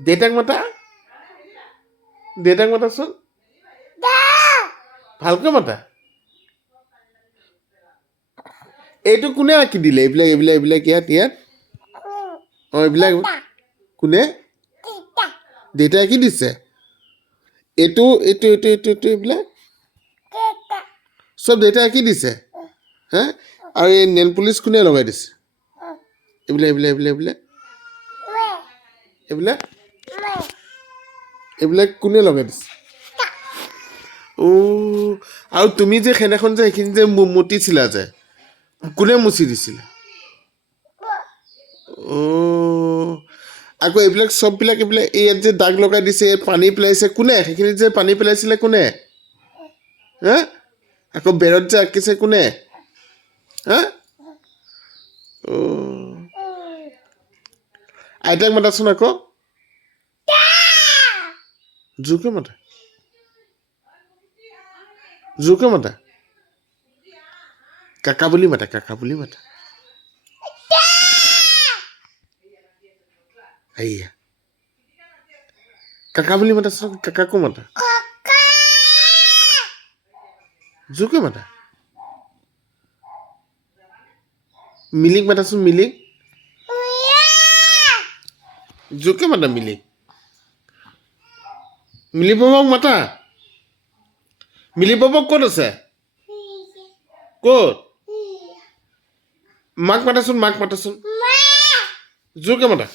দেউতাক মাতাচোন ভালকৈ মাতা এইটো কোনে আঁকি দিলে এইবিলাক ইয়াত অঁ এইবিলাক কোনে দেউতাই আঁকি দিছে এইটো এইবিলাক চব দেউতাই আঁকি দিছে হা আৰু এই নেল পুলিচ কোনে লগাই দিছে এইবিলাক কোনে লগাই দিছে অ' আৰু তুমি যে সেইদিনাখন যে সেইখিনি যে মুতিছিলা যে কোনে মুচি দিছিলে অ' আকৌ এইবিলাক চববিলাক এই ইয়াত যে দাগ লগাই দিছে পানী পেলাইছে কোনে সেইখিনিত যে পানী পেলাইছিলে কোনে হা আকৌ বেৰত যে আঁকিছে কোনে হা অ' আইতাক মাতাচোন আকৌ জোৰকৈ মাতা কাকা বুলি মাতা এইয়া কাকা বুলি মাতাচোন কাকাকো মাতা জোৰকৈ মাতা মিলিক মাতাচোন জোৰকৈ মাতা মিলি বাবাক মাতা মিলি বাবা ক'ত আছে ক'ত মাক মাতাচোন জোৰকৈ মাতা